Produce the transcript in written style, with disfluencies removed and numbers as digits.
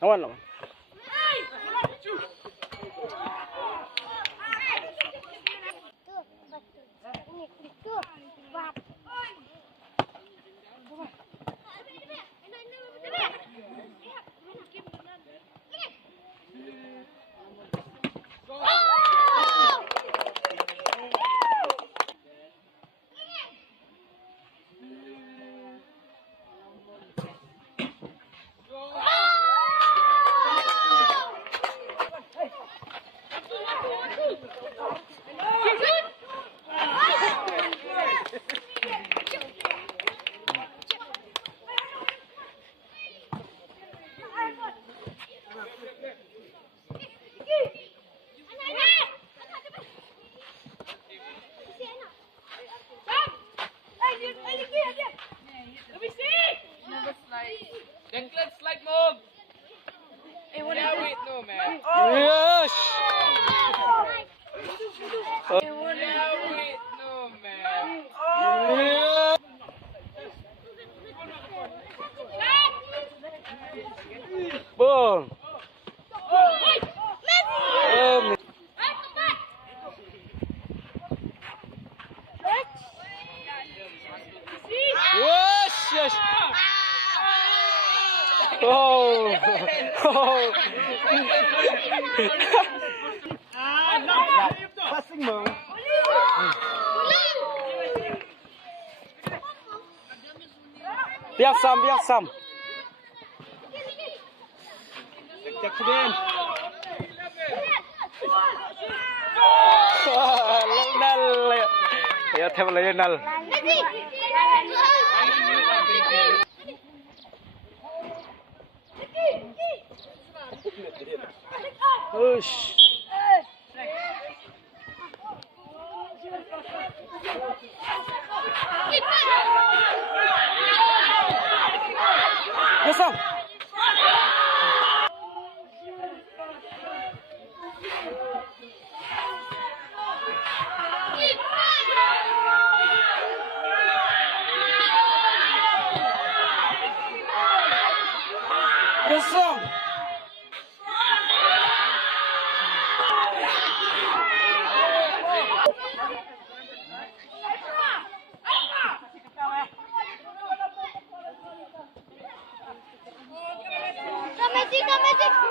Lawan, lawan. Declan slide move. Yeah, wait, no, man. Yes. Yeah, wait, no, man. Boom. Yes, yes. Oh. Oh. Passing mo. Biar sam, biar sam. Cek din. Lionel. Ya, tem Lionel. Ush. Yes, Yes, Magic, magic.